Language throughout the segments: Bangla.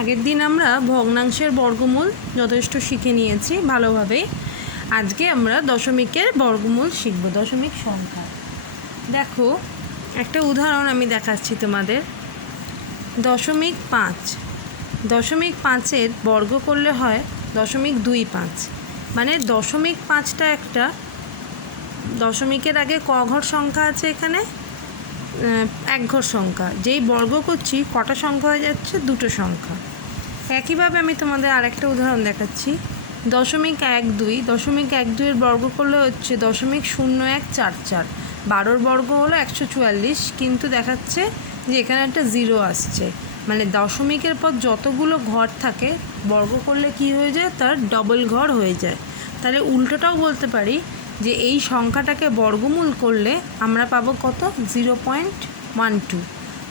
আগের দিন আমরা ভগ্নাংশের বর্গমূল যথেষ্ট শিখে নিয়েছি ভালোভাবে। আজকে আমরা দশমিকের বর্গমূল শিখব, দশমিক সংখ্যা। দেখো একটা উদাহরণ আমি দেখাচ্ছি তোমাদের। 0.5, 0.5-এর বর্গ করলে হয় 0.25, মানে 0.5টা একটা দশমিকের আগে ক ঘর সংখ্যা আছে, এখানে এক ঘর সংখ্যা। যেই বর্গ করছি কটা সংখ্যা হয়ে যাচ্ছে? দুটো সংখ্যা। একইভাবে আমি তোমাদের আরেকটা উদাহরণ দেখাচ্ছি। 0.12, 0.12-এর বর্গ করলে হচ্ছে 0.0144। 12-র বর্গ হলো 144, কিন্তু দেখাচ্ছে যে এখানে একটা 0 আসছে, মানে দশমিকের পর যতগুলো ঘর থাকে বর্গ করলে কি হয়ে যায়? তার ডবল ঘর হয়ে যায়। তাহলে উল্টোটাও বলতে পারি যে এই সংখ্যাটাকে বর্গমূল করলে আমরা পাবো কত? 0.12।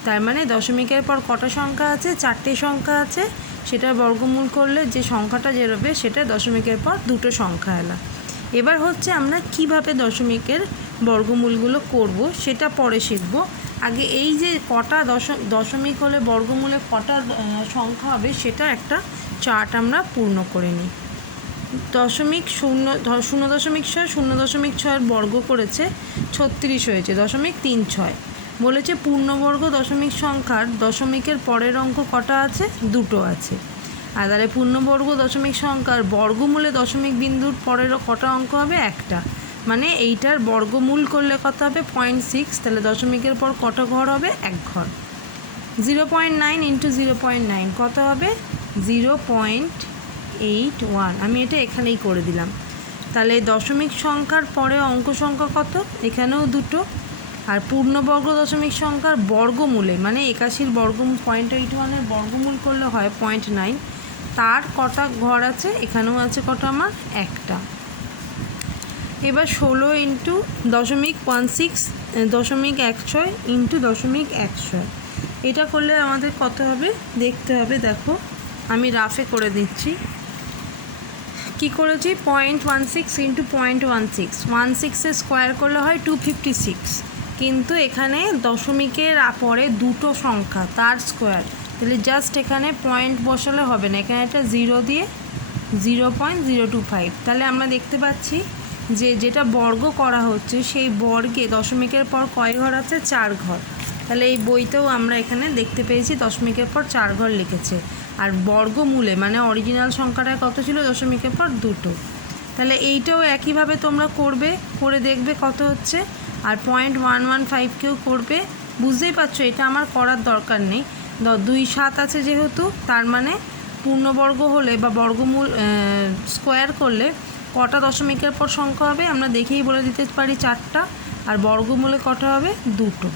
তার মানে দশমিকের পর কটা সংখ্যা আছে? 4টে সংখ্যা আছে। সেটার বর্গমূল করলে যে সংখ্যাটা বেরোবে সেটা দশমিকের পর দুটো সংখ্যা এলা। এবার হচ্ছে আমরা কিভাবে দশমিকের বর্গমূলগুলো করব সেটা পরে শিখব। আগে এই যে কটা দশমিক হলে বর্গমূলে কটা সংখ্যা হবে সেটা একটা চার্ট আমরা পূর্ণ করে নিই। 0.6 বর্গ করেছে 36 হয়েছে, 0.36 বলেছে। পূর্ণবর্গ দশমিক সংখ্যার দশমিকের পরের অঙ্ক কটা আছে? দুটো আছে। আর তাহলে পূর্ণবর্গ দশমিক সংখ্যার বর্গমূলে দশমিক বিন্দুর পরেরও কটা অঙ্ক হবে? একটা। মানে এইটার বর্গমূল করলে কত হবে? 0.6। তাহলে দশমিকের পর কটা ঘর হবে? এক ঘর। 0.9 × 0.9 কত হবে? 0.81। আমি এটা এখানেই করে দিলাম। তাহলে দশমিক সংখ্যার পরে অঙ্ক সংখ্যা কত? এখানেও দুটো। আর পূর্ণবর্গ দশমিক সংখ্যার বর্গমূলে মানে 81-র বর্গমূল 0.81-এর বর্গমূল করলে হয় 0.9। তার কটা ঘর আছে? এখানেও আছে কটা আমার? একটা। এবার 16 × 0.16 0.16 × 0.16 এটা করলে আমাদের কত হবে দেখতে হবে। দেখো আমি রাফে করে দিচ্ছি। কি করেছি? 0.16 × 0.16, 16-এর স্কোয়ার করলে হয় 256। কিন্তু এখানে দশমিকের পরে দুটো সংখ্যা, তার স্কোয়ার। তাহলে জাস্ট এখানে পয়েন্ট বসালে হবে না, এখানে একটা 0 দিয়ে 0.025। তাহলে আমরা দেখতে পাচ্ছি যে যেটা বর্গ করা হচ্ছে সেই বর্গে দশমিকের পর কয় ঘর আছে? 4 ঘর। তাহলে এই বইতেও আমরা এখানে দেখতে পেয়েছি দশমিকের পর 4 ঘর লিখেছে। আর বর্গমূলে মানে অরিজিনাল সংখ্যাটা কত ছিল? দশমিকের পর দুটো। তাহলে এইটাও একইভাবে তোমরা করবে, করে দেখবে কত হচ্ছে। আর 0.115কেও করবে। বুঝতেই পারছো এটা আমার করার দরকার নেই। 2 7 আছে যেহেতু, তার মানে পূর্ণবর্গ হলে বা বর্গমূল স্কোয়ার করলে কটা দশমিকের পর সংখ্যা হবে আমরা দেখেই বলে দিতে পারি? 4টা। আর বর্গমূলে কটা হবে? দুটো।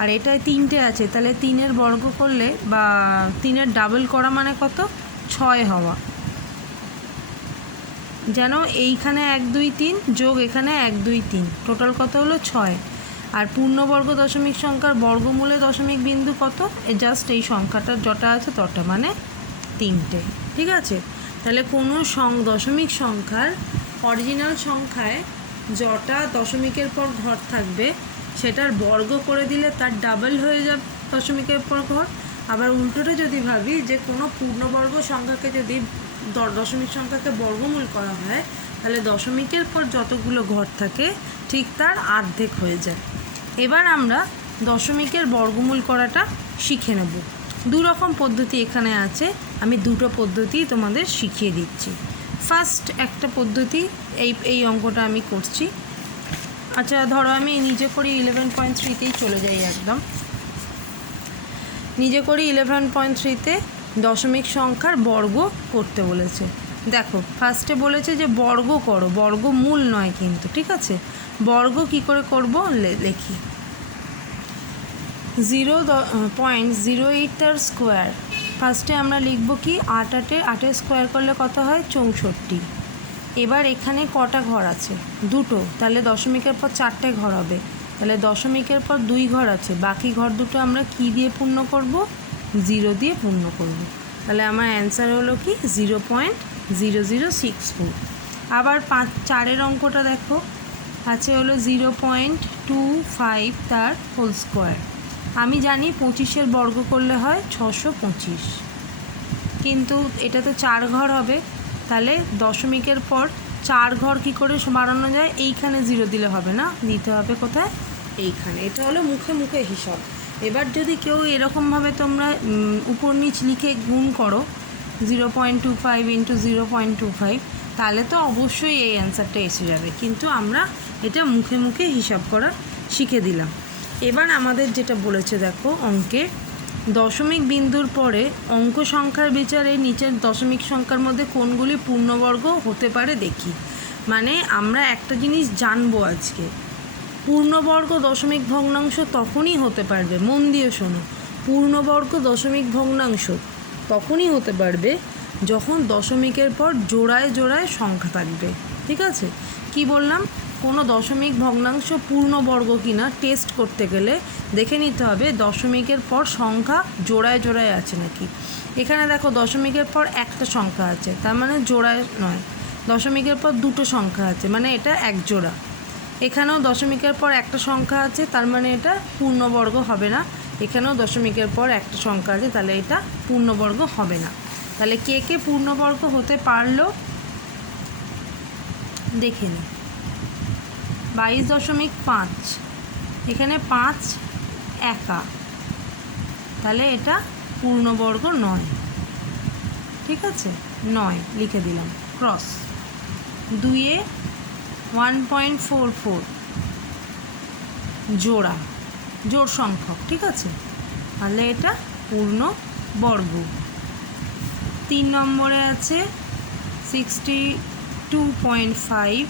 আর এটায় 3টে আছে, তাহলে 3-এর বর্গ করলে বা 3-এর ডাবল করা মানে কত? 6 হওয়া। যেন এইখানে 1 2 3 যোগ এখানে 1 2 3, টোটাল কত হলো? 6। আর পূর্ণবর্গ দশমিক সংখ্যার বর্গমূলে দশমিক বিন্দু কত? জাস্ট এই সংখ্যাটা যটা আছে তটা, মানে 3টে। ঠিক আছে? তাহলে কোনো দশমিক সংখ্যার অরিজিনাল সংখ্যায় যটা দশমিকের পর ঘর থাকবে সেটার বর্গ করে দিলে তার ডাবল হয়ে যাবে দশমিকের পর ঘর। আবার উল্টোটা যদি ভাবি যে কোনো পূর্ণবর্গ সংখ্যাকে যদি দশমিক সংখ্যাকে বর্গমূল করা হয় তাহলে দশমিকের পর যতগুলো ঘর থাকে ঠিক তার অর্ধেক হয়ে যায়। এবার আমরা দশমিকের বর্গমূল করাটা শিখে নেব। দু রকম পদ্ধতি এখানে আছে, আমি দুটো পদ্ধতি তোমাদের শিখিয়ে দিচ্ছি। ফার্স্ট একটা পদ্ধতি, এই অঙ্কটা আমি করছি। আচ্ছা ধরো আমি নিজে করি 11.3-তেই চলে যাই একদম। নিজে করি 11.3-তে দশমিক সংখ্যার বর্গ করতে বলেছে। দেখো ফার্স্টে বলেছে যে বর্গ করো, বর্গমূল নয় কিন্তু। ঠিক আছে? বর্গ কি করে করব লিখি। 0.08 তার স্কোয়ার। ফার্স্টে আমরা লিখব কি? 8 8-এর স্কোয়ার করলে কত হয়? 64। এবার এখানে কটা ঘর আছে? দুটো। তাহলে দশমিকের পর 4টে ঘর হবে। তাহলে দশমিকের পর 2 ঘর আছে, বাকি ঘর দুটো আমরা কি দিয়ে পূর্ণ করব? 0 দিয়ে পূর্ণ করব। তাহলে আমার অ্যান্সার হলো কি? 0.0064। আবার 4-এর অঙ্কটা দেখো, আছে হলো 0.25 তার হোল স্কোয়ার। আমি জানি 25-এর বর্গ করলে হয় 625। কিন্তু এটা তো 4 ঘর হবে, তাহলে দশমিকের পর 4 ঘর কী করে বাড়ানো যায়? এইখানে 0 দিলে হবে না, দিতে হবে কোথায়? এইখানে। এটা হলো মুখে মুখে হিসাব। এবার যদি কেউ এরকমভাবে তোমরা উপর নিচ লিখে গুণ করো 0.25 ইন্টু 0.25, তাহলে তো অবশ্যই এই অ্যান্সারটা এসে যাবে, কিন্তু আমরা এটা মুখে মুখে হিসাব করা শিখে দিলাম। এবার আমাদের যেটা বলেছে দেখো অঙ্কে, দশমিক বিন্দুর পরে অঙ্ক সংখ্যার বিচারে নিচের দশমিক সংখ্যার মধ্যে কোনগুলি পূর্ণবর্গ হতে পারে দেখি। মানে আমরা একটা জিনিস জানবো আজকে, পূর্ণবর্গ দশমিক ভগ্নাংশ তখনই হতে পারবে, মন দিয়ে শোনো, পূর্ণবর্গ দশমিক ভগ্নাংশ তখনই হতে পারবে যখন দশমিকের পর জোড়ায় জোড়ায় সংখ্যা থাকবে। ঠিক আছে? কি বললাম? কোনো দশমিক ভগ্নাংশ পূর্ণবর্গ কিনা টেস্ট করতে গেলে দেখে নিতে হবে দশমিকের পর সংখ্যা জোড়ায় জোড়ায় আছে নাকি। এখানে দেখো দশমিকের পর একটা সংখ্যা আছে, তার মানে জোড়ায় নয়। দশমিকের পর দুটো সংখ্যা আছে, মানে এটা এক জোড়া। এখানেও দশমিকের পর একটা সংখ্যা আছে, তার মানে এটা পূর্ণবর্গ হবে না। এখানেও দশমিকের পর একটা সংখ্যা আছে, তাহলে এটা পূর্ণবর্গ হবে না। তাহলে কে কে পূর্ণবর্গ হতে পারলো দেখে নিই। 22.5, এখানে 5 একা, তাহলে এটা পূর্ণবর্গ নয়। ঠিক আছে? 9 লিখে দিলাম, ক্রস। 2-এ 1.44 জোড়া, জোড় সংখ্যক। ঠিক আছে? তাহলে এটা পূর্ণবর্গ। 3 নম্বরে আছে 62.5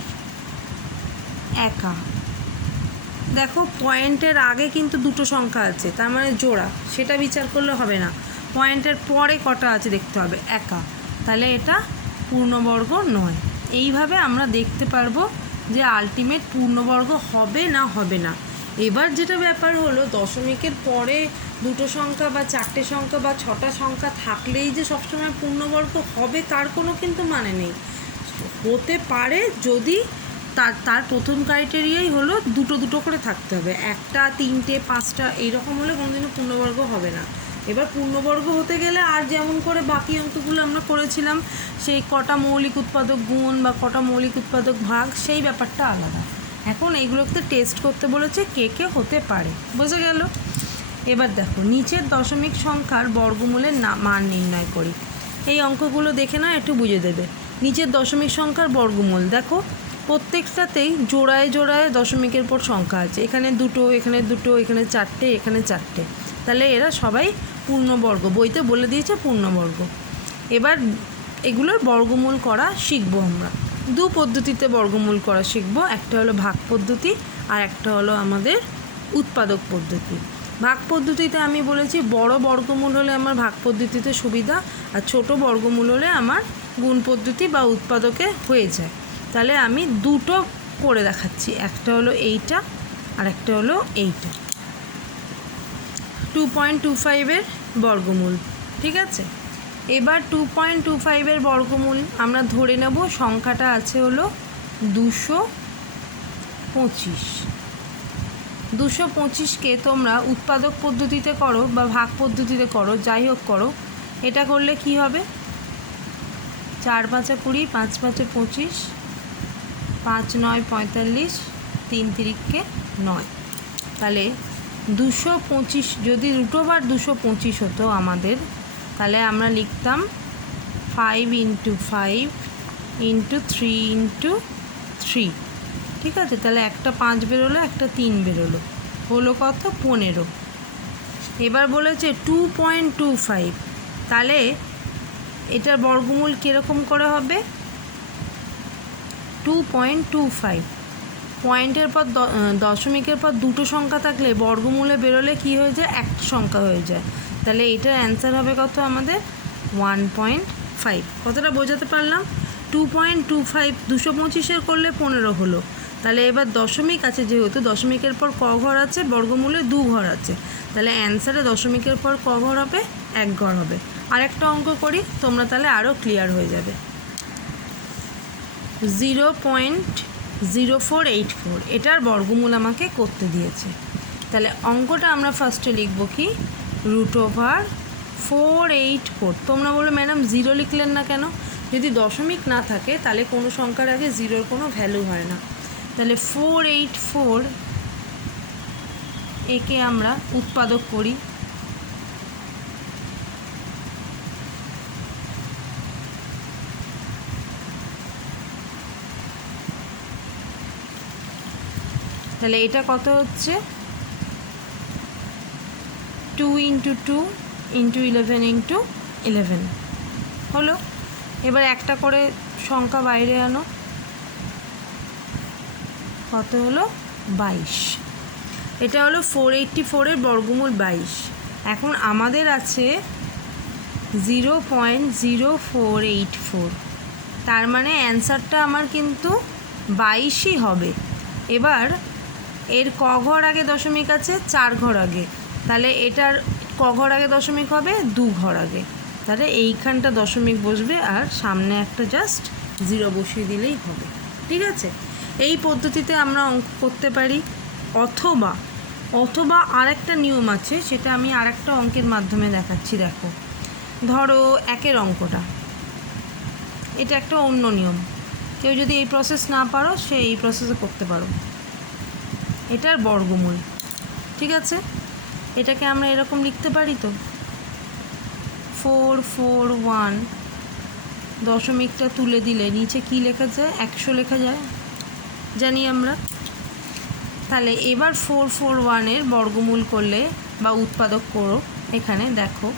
একা। দেখো পয়েন্টের আগে কিন্তু দুটো সংখ্যা আছে, তার মানে জোড়া, সেটা বিচার করলে হবে না। পয়েন্টের পরে কটা আছে দেখতে হবে, একা, তাহলে এটা পূর্ণবর্গ নয়। এইভাবে আমরা দেখতে পারবো যে আলটিমেট পূর্ণবর্গ হবে না হবে না। এবার যেটা ব্যাপার হলো, দশমিকের পরে দুটো সংখ্যা বা চারটে সংখ্যা বা 6টা সংখ্যা থাকলেই যে সবসময় পূর্ণবর্গ হবে তার কোনো কিন্তু মানে নেই। হতে পারে যদি তার প্রথম ক্রাইটেরিয়াই হলো দুটো দুটো করে থাকতে হবে, 1টা 3টে 5টা এইরকম হলে কোনোদিনও পূর্ণবর্গ হবে না। এবার পূর্ণবর্গ হতে গেলে আর যেমন করে বাকি অঙ্কগুলো আমরা করেছিলাম, সেই কটা মৌলিক উৎপাদক গুণ বা কটা মৌলিক উৎপাদক ভাগ, সেই ব্যাপারটা আলাদা। এখন এইগুলোকে টেস্ট করতে বলেছে কে কে হতে পারে, বোঝা গেল? এবার দেখো নিচের দশমিক সংখ্যার বর্গমূলের মান নির্ণয় করি। এই অঙ্কগুলো দেখে না একটু বুঝে দেবে। নিচের দশমিক সংখ্যার বর্গমূল দেখো, প্রত্যেকটাতেই জোড়ায় জোড়ায় দশমিকের পর সংখ্যা আছে। এখানে দুটো, এখানে দুটো, এখানে 4টে, এখানে 4টে, তাহলে এরা সবাই পূর্ণবর্গ, বইতে বলে দিয়েছে পূর্ণবর্গ। এবার এগুলোর বর্গমূল করা শিখবো আমরা। দু পদ্ধতিতে বর্গমূল করা শিখবো, একটা হলো ভাগ পদ্ধতি আর একটা হলো আমাদের উৎপাদক পদ্ধতি। ভাগ পদ্ধতিতে আমি বলেছি বড় বর্গমূল হলে আমার ভাগ পদ্ধতিতে সুবিধা, আর ছোট বর্গমূল হলে আমার গুণ পদ্ধতি বা উৎপাদকে হয়ে যায়। তাহলে আমি দুটো করে দেখাচ্ছি, একটা হলো এইটা আর একটা হলো এইটা। 2.25-এর বর্গমূল। ঠিক আছে? এবার 2.25-এর বর্গমূল আমরা ধরে নেব, সংখ্যাটা আছে হলো 225। 225কে তোমরা উৎপাদক পদ্ধতিতে করো বা ভাগ পদ্ধতিতে করো, যাই হোক করো, এটা করলে কি হবে? 4×5 20, 5×5 25, 5×9 45, 3×3 9। তাহলে 225 যদি রুটোবার 225 হতো আমাদের, তাহলে আমরা লিখতাম 5 × 5 × 3 × 3। ঠিক আছে? তাহলে একটা 5 বেরোলো, একটা 3 বেরোলো, হলো কত? 15। এবার বলেছে 2.25, তাহলে এটার বর্গমূল কীরকম করে হবে? 2.25 পয়েন্টের পর দশমিকের পর দুটো সংখ্যা থাকলে বর্গমূলে বেরোলে কি হয়ে যায়? একটা সংখ্যা হয়ে যায়। তাহলে এটার অ্যান্সার হবে কত আমাদের? 1.5। কতটা বোঝাতে পারলাম? 2.25 225-এর করলে 15 হলো। তাহলে এবার দশমিক আছে, যেহেতু দশমিকের পর ক ঘর আছে, বর্গমূলে 2 ঘর আছে, তাহলে অ্যান্সারে দশমিকের পর ক ঘর হবে? 1 ঘর হবে। আরেকটা অঙ্ক করি, তোমরা তাহলে আরও ক্লিয়ার হয়ে যাবে। 0.0484 এটার বর্গমূল আমাকে করতে দিয়েছে। তাহলে অঙ্কটা আমরা ফার্স্টে লিখব কি? √4 484। তোমরা বলো ম্যাডাম জিরো লিখলেন না কেন? যদি দশমিক না থাকে তাহলে কোনো সংখ্যার আগে জিরোর কোনো ভ্যালু হয় না। তাহলে 484 একে আমরা উৎপাদক করি। তাহলে এটা কত হচ্ছে? 2 × 2 × 11 × 11 হলো। এবার একটা করে সংখ্যা বাইরে আনো, কত হলো? 22। এটা হলো 484-এর বর্গমূল 22। এখন আমাদের আছে 0.0484, তার মানে অ্যান্সারটা আমার কিন্তু 22ই হবে। এবার এর ক ঘর আগে দশমিক আছে? 4 ঘর আগে। তাহলে এটার ক ঘর আগে দশমিক হবে? 2 ঘর আগে। তাহলে এইখানটা দশমিক বসবে আর সামনে একটা জাস্ট 0 বসিয়ে দিলেই হবে। ঠিক আছে, এই পদ্ধতিতে আমরা অঙ্ক করতে পারি। অথবা আরেকটা নিয়ম আছে, সেটা আমি আরেকটা অঙ্কের মাধ্যমে দেখাচ্ছি। দেখো, ধরো 1-এর অঙ্কটা, এটা একটা অন্য নিয়ম। কেউ যদি এই প্রসেস না পারো, সে এই প্রসেসে করতে পারো। এটার বর্গমূল, ঠিক আছে, এটাকে আমরা এরকম লিখতে পারি তো 441, দশমিকটা তুলে দিলে নিচে কি লেখা যায়? 100 লেখা যায়, জানি আমরা। তাহলে এবার 441-এর বর্গমূল করলে বা উৎপাদক করো। এখানে দেখো,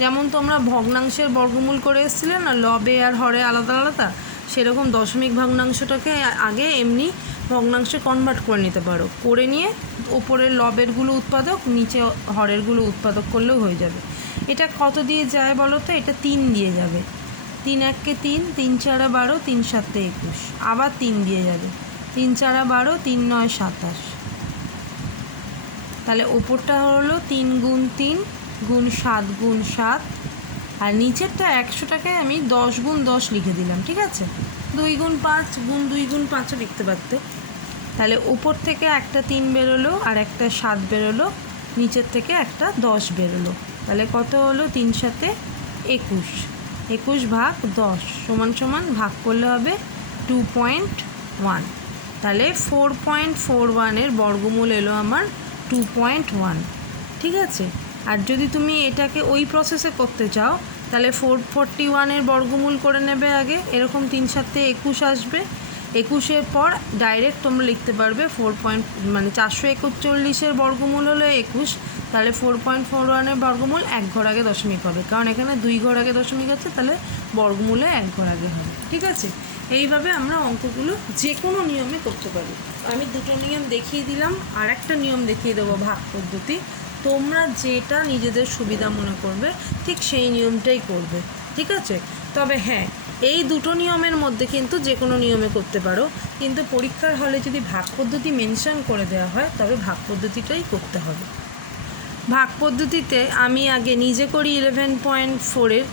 যেমন তোমরা ভগ্নাংশের বর্গমূল করে এসেছিলে না, লবে আর হরে আলাদা আলাদা, সেরকম দশমিক ভগ্নাংশটাকে আগে এমনি ভগ্নাংশে কনভার্ট করে নিতে পারো। করে নিয়ে ওপরের লবেরগুলো উৎপাদক, নিচে হরেরগুলো উৎপাদক করলেও হয়ে যাবে। এটা কত দিয়ে যায় বলো তো? এটা 3 দিয়ে যাবে। 3 1-কে 3, 3 4 12, 3 7 21, আবার 3 দিয়ে যাবে। 3 4 12, 3 9 27। তাহলে ওপরটা হলো 3 × 3 × 7 × 7, আর নিচেরটা 100টাকে আমি 10 × 10 লিখে দিলাম। ঠিক আছে, 2 × 5 × 2 × 5ও লিখতে পারতে। তাহলে ওপর থেকে একটা 3 বেরোলো আর একটা 7 বেরোলো, নিচের থেকে একটা 10 বেরোলো। তাহলে কত হলো? 3 7 21, 21 ভাগ 10 সমান ভাগ করলে হবে 2.1। তাহলে 4.41-এর বর্গমূল এলো আমার 2.1। ঠিক আছে, আর যদি তুমি এটাকে ওই প্রসেসে করতে চাও, তাহলে 441-এর বর্গমূল করে নেবে আগে। এরকম 3 7 21 আসবে। 21-এর পর ডাইরেক্ট তোমরা লিখতে পারবে 441-এর বর্গমূল হলো 21। তাহলে 4.41-এর বর্গমূল 1 ঘর আগে দশমিক হবে, কারণ এখানে 2 ঘর আগে দশমিক আছে। তাহলে বর্গমূলে 1 ঘর আগে হবে। ঠিক আছে, এইভাবে আমরা অঙ্কগুলো যে কোনো নিয়মে করতে পারি। আমি দুটো নিয়ম দেখিয়ে দিলাম, আর একটা নিয়ম দেখিয়ে দেবো, ভাগ পদ্ধতি। তোমরা যেটা নিজেদের সুবিধা মনে করবে ঠিক সেই নিয়মটাই করবে। ঠিক আছে, তবে হ্যাঁ, এই দুটো নিয়মের মধ্যে কিন্তু যে কোনো নিয়মে করতে পারো, কিন্তু পরীক্ষার হলে যদি ভাগ পদ্ধতি মেনশন করে দেওয়া হয় তবে ভাগ পদ্ধতিটাই করতে হবে। ভাগ পদ্ধতিতে আমি আগে নিজে করি 11.4-এর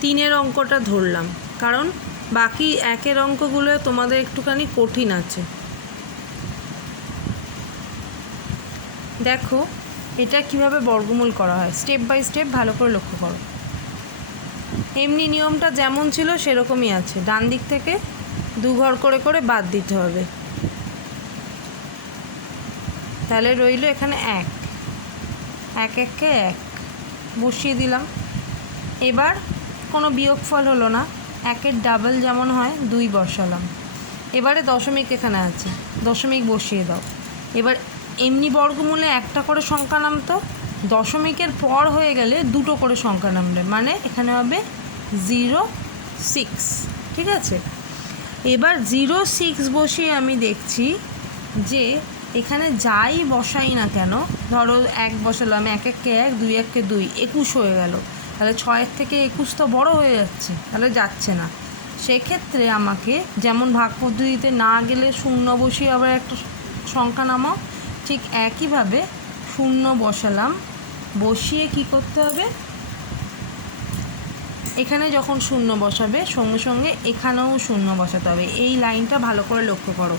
3-এর অঙ্কটা ধরলাম, কারণ বাকি 1-এর অঙ্কগুলো তোমাদের একটুখানি কঠিন আছে। দেখো এটা কিভাবে বর্গমূল করা হয়, স্টেপ বাই স্টেপ ভালো করে লক্ষ্য করো। এমনি নিয়মটা যেমন ছিল সেরকমই আছে, ডান দিক থেকে 2 ঘর করে করে বাদ দিতে হবে। তাহলে রইল এখানে 1, 1 1-কে 1 বসিয়ে দিলাম। এবার কোনো বিয়োগফল হলো না, 1-এর ডাবল যেমন হয় 2 বসালাম। এবারে দশমিক এখানে আছে, দশমিক বসিয়ে দাও। এবার এমনি বর্গমূলে একটা করে সংখ্যা নামতো, দশমিকের পর হয়ে গেলে 2টো করে সংখ্যা নামবে, মানে এখানে হবে 0.6। ঠিক আছে, এবার 0.6 বসিয়ে আমি দেখছি যে এখানে যাই বসাই না কেন, ধরো 1 বসালাম, 1 1-কে 1, 2 1-কে 2, 21 হয়ে গেল। তাহলে 6-এর থেকে 21 তো বড় হয়ে যাচ্ছে, তাহলে যাচ্ছে না। সেক্ষেত্রে আমাকে যেমন ভাগ পদ্ধতিতে না গেলে 0 বসিয়ে আবার একটা সংখ্যা নামাও, ঠিক একইভাবে 0 বসালাম, বসিয়ে কি করতে হবে, এখানে যখন 0 বসাবে সঙ্গে সঙ্গে এখানেও 0 বসাতে হবে। এই লাইনটা ভালো করে লক্ষ্য করো।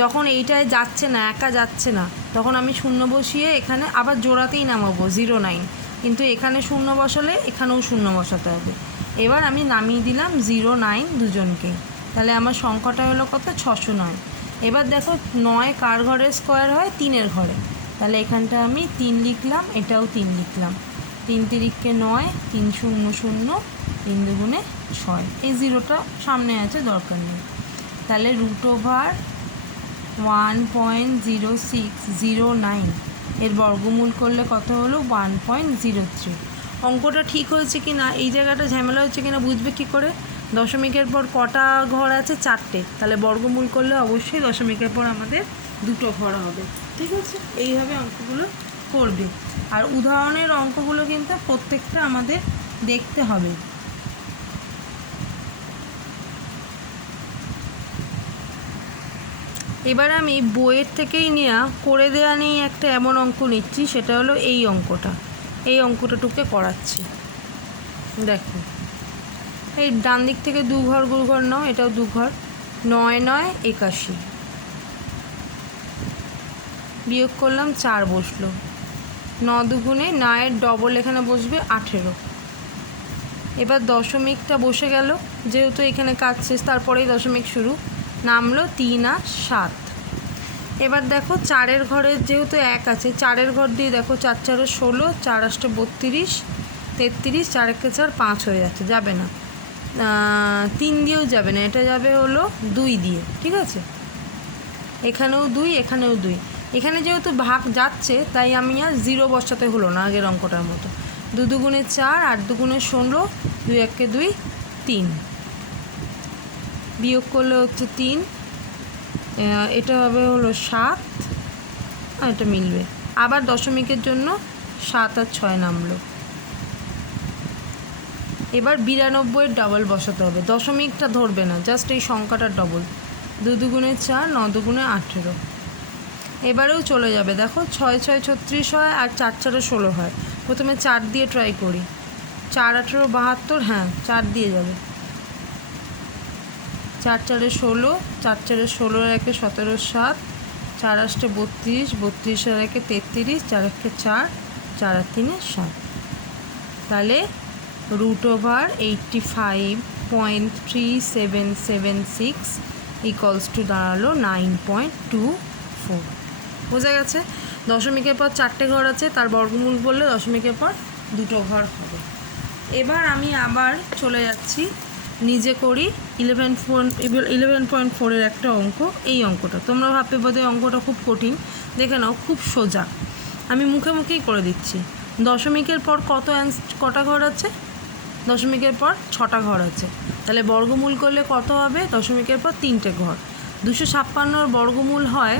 যখন এইটায় যাচ্ছে না, একা যাচ্ছে না, তখন আমি 0 বসিয়ে এখানে আবার জোড়াতেই নামাবো 0.9, কিন্তু এখানে শূন্য বসালে এখানেও শূন্য বসাতে হবে। এবার আমি নামিয়ে দিলাম 0, 9 দুজনকে, তাহলে আমার সংখ্যাটা হলো কত? 609। এবার দেখো 9 কার ঘরে স্কোয়ার হয়? 3-এর ঘরে, তাহলে এখানটা আমি 3 লিখলাম, এটাও 3 লিখলাম। 3 তিরিককে 9, 3 0 0, 3 দুগুণে 6। এই 0টা সামনে আছে, দরকার নেই। তাহলে √1.0609 এর বর্গমূল করলে কত হলো? 1.03। অঙ্কটা ঠিক হয়েছে কি না, এই জায়গাটা ঝামেলা হচ্ছে কি না বুঝবে কী করে? দশমিকের পর কটা ঘর আছে? 4টে, তাহলে বর্গমূল করলে অবশ্যই দশমিকের পর আমাদের 2টো ঘর হবে। ঠিক আছে, এইভাবে অঙ্কগুলো করবে। আর উদাহরণের অঙ্কগুলো কিন্তু প্রত্যেকটা আমাদের দেখতে হবে। এবার আমি বইয়ের থেকেই নেওয়া করে দেওয়া নিয়ে একটা এমন অঙ্ক নিচ্ছি, সেটা হলো এই অঙ্কটা। এই অঙ্কটাটুকে করাচ্ছি, দেখো। এই ডান দিক থেকে 2 ঘর 2 ঘর নাও, এটাও 2 ঘর। 9 9 81, বিয়োগ করলাম 4 বসলো। 9 দুগুণে 9 ডবল এখানে বসবে 18। এবার দশমিকটা বসে গেল, যেহেতু এখানে কাজ শেষ, তারপরেই দশমিক শুরু, নামলো 3 আর 7। এবার দেখো 4-এর ঘরে যেহেতু 1 আছে, 4-এর ঘর দিয়ে দেখো 4 4 16, 4 8 32, 33, 4 1 4 5 হয়ে যাচ্ছে, যাবে না। 3 দিয়েও যাবে না, এটা যাবে হলো 2 দিয়ে। ঠিক আছে, এখানেও 2, এখানেও 2। এখানে যেহেতু ভাগ যাচ্ছে, তাই আমি আর 0 বসাতে হলো না আগের অঙ্কটার মতো। 2 দুগুণে 4, 8 দুগুণে 16, 2 1 2, 3। বিয়োগ করলে হচ্ছে 3, এটা হবে হলো 7, আর এটা মিলবে। আবার দশমিকের জন্য 7 আর 6 নামলো। এবার 92-এর ডবল বসাতে হবে, দশমিকটা ধরবে না, জাস্ট এই সংখ্যাটার ডবল। 2 দুগুণে 4, 9 দুগুণে 18। এবারেও চলে যাবে, দেখো 6 6 36 হয়, আর 4 4 16 হয়। প্রথমে 4 দিয়ে ট্রাই করি। 4 18 72, হ্যাঁ 4 দিয়ে যাবে। 4 4 16, 4 4 16 1 17 7, 4 8 32, 32 1 33, 4 1 4, 4 আর 3 7। তাহলে √85.3776 ইকুয়ালস টু দাঁড়ালো 9.24। বোঝা গেছে? দশমিকের পর 4টে ঘর আছে, তার বর্গমূল বললে দশমিকের পর 2টো ঘর হবে। এবার আমি আবার চলে যাচ্ছি, নিজে করি 11.4-এর একটা অঙ্ক। এই অঙ্কটা তোমরা ভাববে বোধহয় অঙ্কটা খুব কঠিন, দেখে নাও খুব সোজা। আমি মুখে মুখেই করে দিচ্ছি। দশমিকের পর কটা ঘর আছে? দশমিকের পর 6টা ঘর আছে, তাহলে বর্গমূল করলে কত হবে? দশমিকের পর 3টে ঘর। 256-র বর্গমূল হয়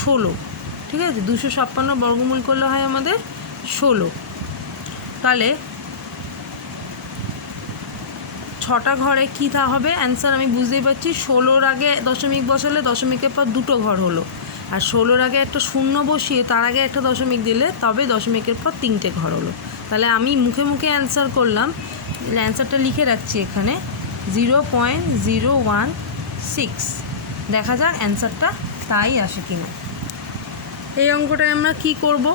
16। ঠিক আছে, 256 বর্গমূল করলে হয় আমাদের 16। তাহলে 6টা ঘরে কী হবে অ্যান্সার? আমি বুঝতেই পারছি, 16-র আগে দশমিক বসালে দশমিকের পর 2টো ঘর হলো, আর 16-র আগে একটা শূন্য বসিয়ে তার আগে একটা দশমিক দিলে তবে দশমিকের পর 3টে ঘর হলো। তাহলে আমি মুখে মুখে অ্যান্সার করলাম, অ্যান্সারটা লিখে রাখছি এখানে 0.016। দেখা যাক অ্যান্সারটা তাই আসে কিনা। এই অঙ্কটায় আমরা কি করব?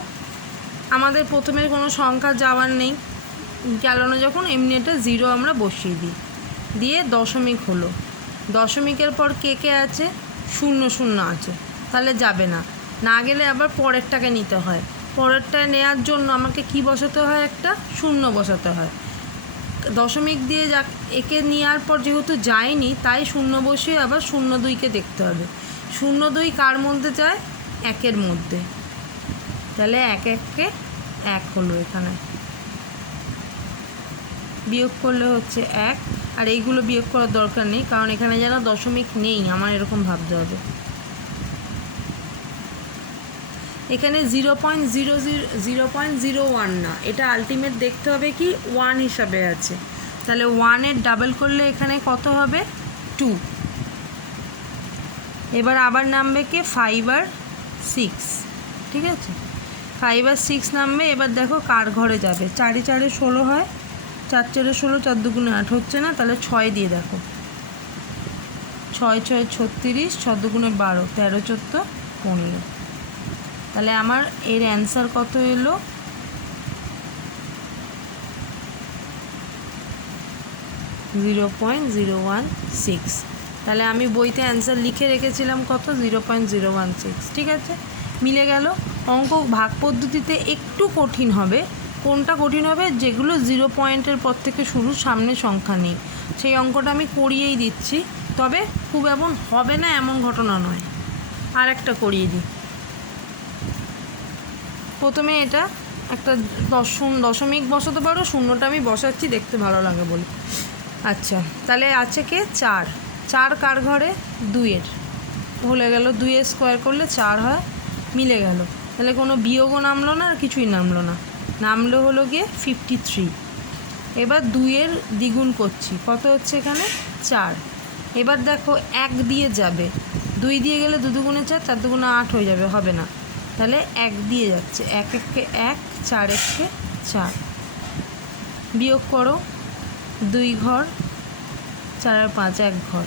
আমাদের প্রথমে কোনো সংখ্যা যাওয়ার নেই, গেল না যখন, এমনি একটা 0 আমরা বসিয়ে দিই, দিয়ে দশমিক হলো। দশমিকের পর কে কে আছে? 0 0 আছে, তাহলে যাবে না। না গেলে আবার পরেরটাকে নিতে হয়। পরেরটা নেওয়ার জন্য আমাকে কি বসাতে হয়? একটা 0 বসাতে হয়। দশমিক দিয়ে একে নেওয়ার পর যেহেতু যায়নি, তাই 0 বসিয়ে আবার 0 2কে দেখতে হবে। 0 2 কার মধ্যে যায়? 1-এর মধ্যে, তাহলে 1 1-কে 1 হলো। এখানে বিয়োগ করলে হচ্ছে 1, আর এইগুলো বিয়োগ করার দরকার নেই, কারণ এখানে যেন দশমিক নেই, আমার এরকম ভাবতে হবে। এখানে 0.01 না, এটা আলটিমেট দেখতে হবে কি 1 হিসাবে আছে, তাহলে 1-এর ডাবল করলে এখানে কত হবে? 2। এবার আবার নামবে কে? 5 আর 6। ঠিক আছে, 5 আর 6 নামবে। এবার দেখো কার ঘরে যাবে? 4 4 16 হয়, 4 4 16, 4 দুগুণে 8 হচ্ছে না, তাহলে 6 দিয়ে দেখো। 6 6 36, 6 দুগুণে 12, 13 14 15। তাহলে আমার এর অ্যান্সার কত এলো? 0.016। তাহলে আমি বইতে অ্যান্সার লিখে রেখেছিলাম কত, 0.016। ঠিক আছে, মিলে গেল। অঙ্ক ভাগ পদ্ধতিতে একটু কঠিন হবে। কোনটা কঠিন হবে? যেগুলো 0 পয়েন্টের পর থেকে শুরু, সামনে সংখ্যা নেই, সেই অঙ্কটা আমি করিয়েই দিচ্ছি। তবে খুব এমন হবে না এমন ঘটনা নয়। আর একটা করিয়ে দিই। প্রথমে এটা একটা দশমিক বসাতে পারো, শূন্যটা আমি বসাচ্ছি দেখতে ভালো লাগে বলে। আচ্ছা, তাহলে আছে কে? 4। 4 কার ঘরে? 2-এর। ভুলে গেল, 2 স্কোয়ার করলে 4 হয়, মিলে গেল। তাহলে কোনো বিয়োগও নামলো না, আর কিছুই নামলো না, নামলো হলো গিয়ে 53। এবার 2-এর দ্বিগুণ করছি, কত হচ্ছে এখানে? 4। এবার দেখো 1 দিয়ে যাবে, 2 দিয়ে গেলে 2 দুগুণে 4, 4 দুগুণে 8 হয়ে যাবে, হবে না। তাহলে 1 দিয়ে যাচ্ছে, 1 একে 1, 4 একে 4। বিয়োগ করো, 2 ঘর, 4 আর 5 1 ঘর।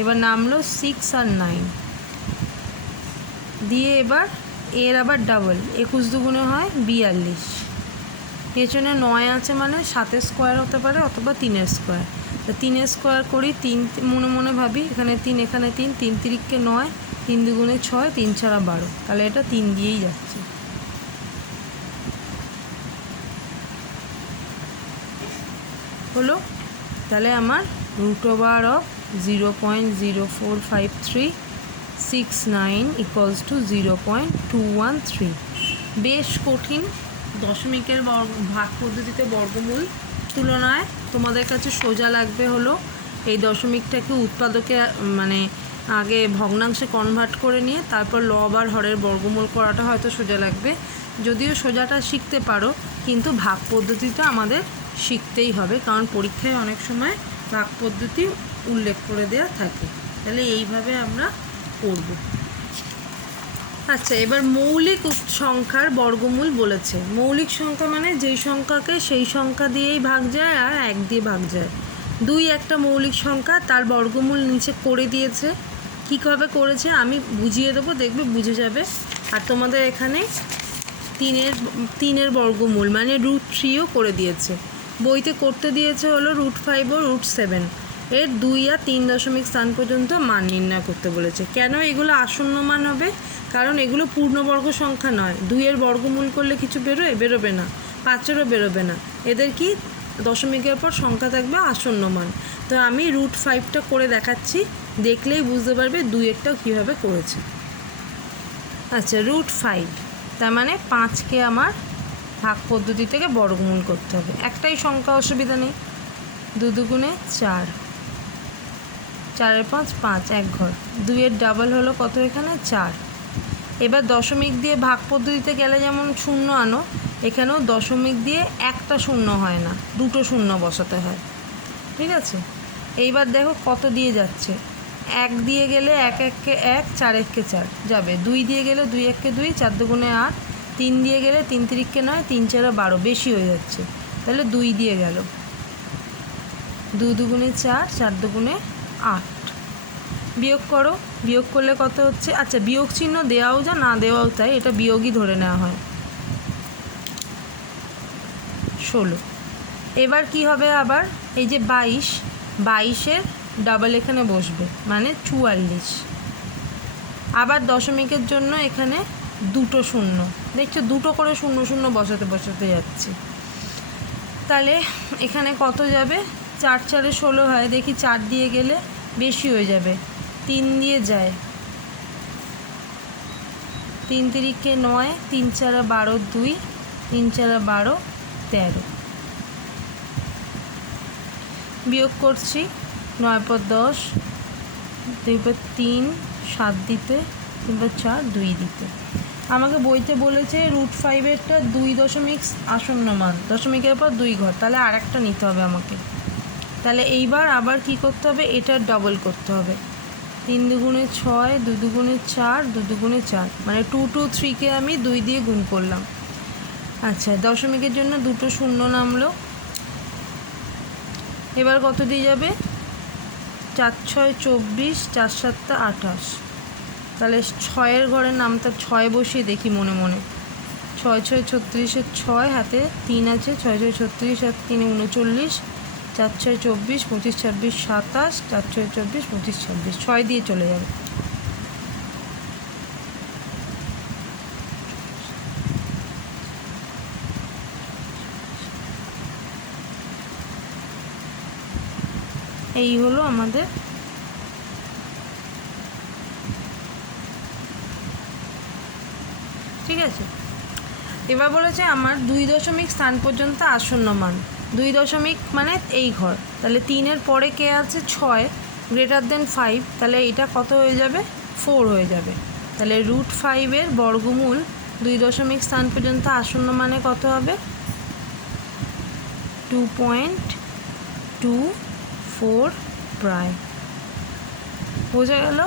এবার নামলো 6 আর 9 দিয়ে। এবার এর আবার ডাবল, 21 দুগুণে হয় 42। পেছনে 9 আছে মানে 7 স্কোয়ার হতে পারে অথবা 3 স্কোয়ার। তো 3 স্কোয়ার করি, 3 মনে মনে ভাবি, এখানে 3 এখানে 3, 3 তিরিককে 9, 3 দুগুণে 6, 3 ছাড়া 12। তাহলে এটা 3 দিয়েই যাচ্ছে। হলো। তাহলে আমার √0.045369 = 0.213। বেশ কঠিন। দশমিকের ভাগ পদ্ধতিতে বর্গমূল তুলনায় তোমাদের কাছে সোজা লাগবে হলো এই দশমিকটাকে উৎপাদকে মানে আগে ভগ্নাংশে কনভার্ট করে নিয়ে তারপর লব আর হরের বর্গমূল করাটা হয়তো সোজা লাগবে। যদিও সোজাটা শিখতে পারো, কিন্তু ভাগ পদ্ধতিটা আমাদের শিখতেই হবে, কারণ পরীক্ষায় অনেক সময় ভাগ পদ্ধতি উল্লেখ করে দেওয়া থাকে। তাহলে এইভাবে আমরা করব। আচ্ছা, এবার মৌলিক সংখ্যার বর্গমূল বলেছে। মৌলিক সংখ্যা মানে যেই সংখ্যাকে সেই সংখ্যা দিয়েই ভাগ যায় আর 1 দিয়ে ভাগ যায়। 2 একটা মৌলিক সংখ্যা, তার বর্গমূল নিচে করে দিয়েছে। কীভাবে করেছে আমি বুঝিয়ে দেবো, দেখবে বুঝে যাবে। আর তোমাদের এখানে 3-এর বর্গমূল মানে √3ও করে দিয়েছে। বইতে করতে দিয়েছে হলো √5 ও √7। এর 2 আর 3 দশমিক স্থান পর্যন্ত মান নির্ণয় করতে বলেছে। কেন এগুলো আসন্ন মান হবে? কারণ এগুলো পূর্ণবর্গ সংখ্যা নয়। 2-এর বর্গমূল করলে কিছু বেরোবে না, 5-এরও বেরোবে না। এদের কি দশমিকের পর সংখ্যা থাকবে আসন্ন মান। তো আমি √5টা করে দেখাচ্ছি, দেখলেই বুঝতে পারবে 2-এরটাও কীভাবে করেছে। আচ্ছা, √5 তার মানে 5কে আমার ভাগ পদ্ধতি থেকে বর্গমূল করতে হবে। একটাই সংখ্যা, অসুবিধা নেই। 2 দুগুণে 4, 4 আর 5 5, 1 ঘর। 2-এর ডাবল হলো কত এখানে? 4। এবার দশমিক দিয়ে ভাগ পদ্ধতিতে গেলে যেমন শূন্য আনো, এখানেও দশমিক দিয়ে একটা শূন্য হয় না, 2টো শূন্য বসাতে হয়। ঠিক আছে, এইবার দেখো কত দিয়ে যাচ্ছে। 1 দিয়ে গেলে 1 1কে 1, 4 1কে 4 যাবে। 2 দিয়ে গেলে 2 1কে 2, 4 দুগুণে 8। 3 দিয়ে গেলে 3 তিরিককে 9, 3 4 12, বেশি হয়ে যাচ্ছে। তাহলে 2 দিয়ে গেল, 2 দুগুণে 4, 4 দুগুণে 8। বিয়োগ করো, বিয়োগ করলে কত হচ্ছে? আচ্ছা, বিয়োগ চিহ্ন দেওয়াও যা না দেওয়াও তাই, এটা বিয়োগই ধরে নেওয়া হয়। 16। এবার কি হবে? আবার এই যে 22-এর ডাবল এখানে বসবে মানে 44। আবার দশমিকের জন্য এখানে 2টো শূন্য, দেখছো 2টো করে 0 0 বসাতে যাচ্ছে। তাহলে এখানে কত যাবে? 4 4 16 হয়, দেখি 4 দিয়ে গেলে বেশি হয়ে যাবে, 3 দিয়ে যায়, 3 তিরিকে 9, 3 4 12, 2, 3 4 12, 13। বিয়োগ করছি, 9 পর 10, 2 পর 3, 7 দিতে, 3 পর 4, 2 দিতে। আমাকে বইতে বলেছে √5-এরটা 2 দশমিক আসন্ন মান, দশমিকের পর 2 ঘর, তাহলে আর একটা নিতে হবে আমাকে। তাহলে এইবার আবার কি করতে হবে? এটার ডবল করতে হবে। 3 দুগুণে 6, 2 দুগুণে 4, 2 দুগুণে 4, মানে 2 2 3কে আমি 2 দিয়ে গুণ করলাম। আচ্ছা, দশমিকের জন্য 2টো শূন্য নামলো। এবার কত দিয়ে যাবে? 4 6 24, 4 7 28। তাহলে 6-এর ঘরের নামটা 6 বসিয়ে দেখি মনে মনে। 6 6 36-এর 6, হাতে 3 আছে, 6 6 36 আর 3 39, 4 6 24, 25 26 27, 4 6 24, 25 26, 6 দিয়ে চলে যাবে। এই হলো আমাদের ঠিক আছে। এবার বলেছে আমার 2 দশমিক স্থান পর্যন্ত আসন্ন মান, 2 দশমিক মানে এই ঘর, তাহলে 3-এর পরে কে আছে 6 গ্রেটার দেন 5, তাহলে এটা কত হয়ে যাবে 4 হয়ে যাবে। তাহলে √5 বর্গমূল 2 দশমিক স্থান পর্যন্ত আসন্ন মানে কত হবে 2.24 প্রায়। বোঝা গেল?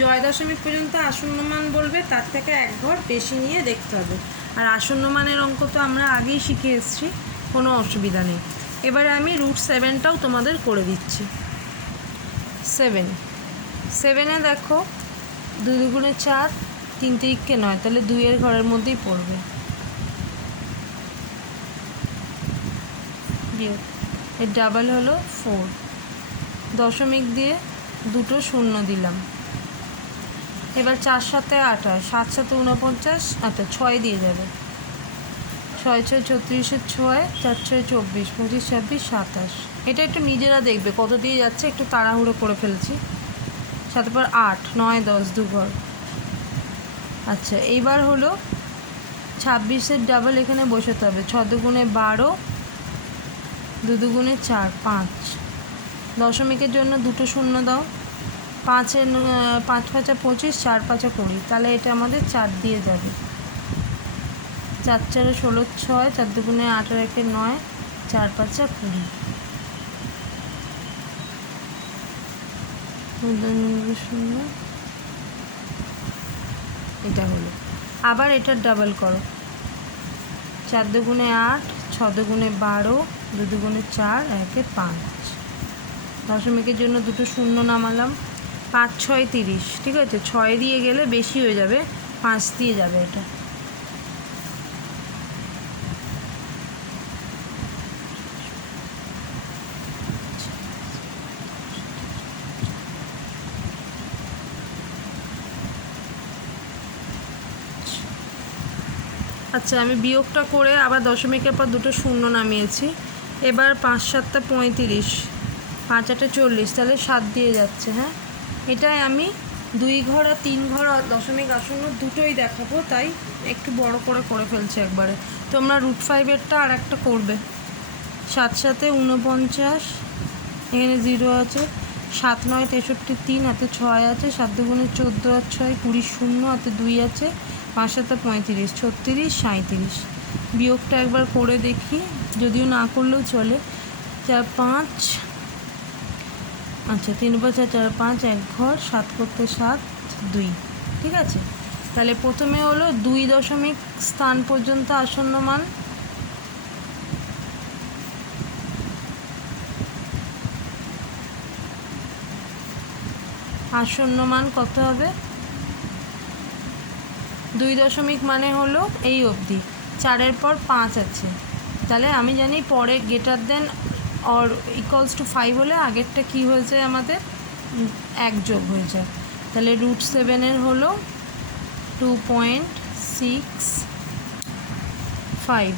জয় দশমিক পর্যন্ত আসন্ন মান বলবে তার থেকে এক ঘর বেশি নিয়ে দেখতে হবে। আর আসন্ন মানের অঙ্ক তো আমরা আগেই শিখে এসেছি, কোনো অসুবিধা নেই। এবারে আমি √7টাও তোমাদের করে দিচ্ছি। 7-এ দেখো 2 দুগুণে 4, 3 তিরিককে 9, তাহলে 2-এর ঘরের মধ্যেই পড়বে। এর ডাবল হলো 4, দশমিক দিয়ে 2টো শূন্য দিলাম। এবার 4 7 28, 7 7 49, 6 দিয়ে যাবে। 6 6 36, 6, 4 6 24, 25 26 27। এটা একটু নিজেরা দেখবে কত দিয়ে যাচ্ছে, একটু তাড়াহুড়ো করে ফেলছি। 7 পর 8 9 10 2 ঘর। আচ্ছা, এইবার হলো 26-এর ডাবল এখানে বসাতে হবে। 6 দুগুণে 12, 2 দুগুণে 4 5, দশমিকের জন্য 2টো শূন্য দাও। 5-এর 5 5 25, 4 5 20, তাহলে এটা আমাদের 4 দিয়ে যাবে। 4 4 16 6, 4 দুগুণে 8 আর 1 9, 4 5 20। এটা হলো। আবার এটার ডাবল করো। 4 দুগুণে 8, 6 দুগুণে 12, 2 দুগুণে 4 1 5, দশমিকের জন্য 2টো শূন্য নামালাম। 5 6 30, ঠিক আছে। 6 দিয়ে গেলে বেশি হয়ে যাবে, 5 দিয়ে যাবে এটা। আচ্ছা, আমি বিয়োগটা করে আবার দশমিকের পর 2টো শূন্য নামিয়েছি। এবার 5 7 35, 5 8 40, তাহলে 7 দিয়ে যাচ্ছে। হ্যাঁ, এটাই আমি 2 ঘর আর 3 ঘর দশমিক আসন্ন দুটোই দেখাবো, তাই একটু বড় করে ফেলছি একবারে। তোমরা √5-এরটা আর একটা করবে। 7 7 49, এখানে 0 আছে। 7 9 63, 3 হাতে 6 আছে। 7 দুগুণে 14 আর 6 20, 0 হাতে 2 আছে। 5 7 35, 36 37। বিয়োগটা একবার করে দেখি, যদিও না করলেও চলে। 4 5, আচ্ছা 3 5 4 5, 1 ঘর, 7 করতে 7 2, ঠিক আছে। তাহলে প্রথমে হলো 2 দশমিক স্থান পর্যন্ত আসন্ন মান, আসন্ন মান কত হবে 2 দশমিক মানে হলো এই অবধি। 4-এর পর 5 আছে, তাহলে আমি জানি পরে greater than or equals to 5 হলে আগেরটা কি হয়ে যায় আমাদের 1 যোগ হয়ে যায়। তাহলে √7-এর হলো 2.65।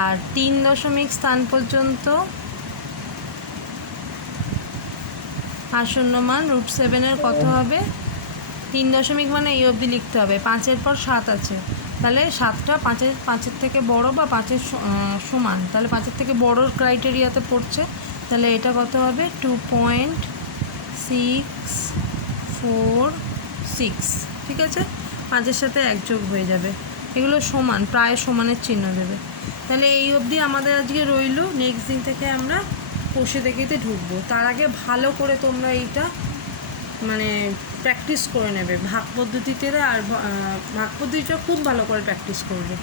আর 3 দশমিক স্থান পর্যন্ত আসন্ন মান √7-এর কত হবে 3 দশমিক মানে এই অবধি লিখতে হবে। 5-এর পর 7 আছে, তাহলে 7টা 5-এর থেকে বড় বা 5-এর সমান, তাহলে 5-এর থেকে বড়োর ক্রাইটেরিয়াতে পড়ছে। তাহলে এটা কত হবে 2.646, ঠিক আছে। 5-এর সাথে 1 যোগ হয়ে যাবে, এগুলো সমান, প্রায় সমানের চিহ্ন দেবে। তাহলে এই অবধি আমাদের আজকে রইল। নেক্সট দিন থেকে আমরা কষে দেখিতে ঢুকবো। তার আগে ভালো করে তোমরা এইটা মানে প্র্যাকটিস করে নেবে ভাগ পদ্ধতিতে, আর ভাগ পদ্ধতিটা খুব ভালো করে প্র্যাকটিস করবে।